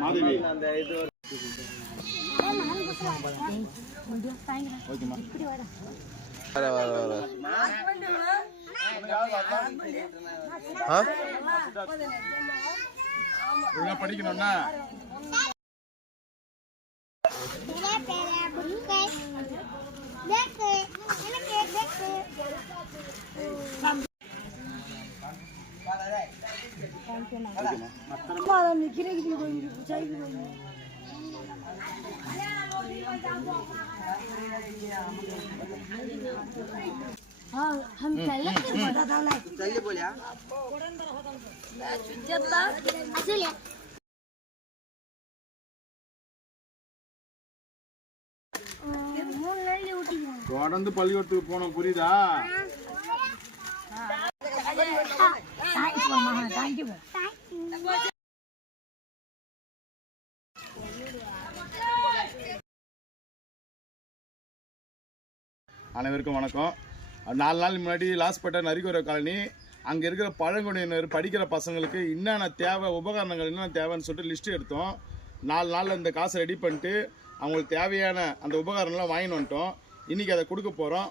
மாதவி படிக்கணும்னா हम चल बोलिया தொடர்ந்து பள்ளிக்கூடத்துக்கு போனோம் புரியுதா? அனைவருக்கும் வணக்கம். 4 நாள் முன்னாடி லாஸ்பேட்டை நரிக்குற காலனி அங்கே இருக்கிற பழங்குடியினர் படிக்கிற பசங்களுக்கு என்னென்ன தேவை, உபகரணங்கள் என்னென்ன தேவைன்னு சொல்லிட்டு லிஸ்ட்டு எடுத்தோம். 4 நாளில் இந்த காசை ரெடி பண்ணிட்டு அவங்களுக்கு தேவையான அந்த உபகரணம்லாம் வாங்கின்னு வந்துட்டோம். இன்றைக்கி அதை கொடுக்க போகிறோம்.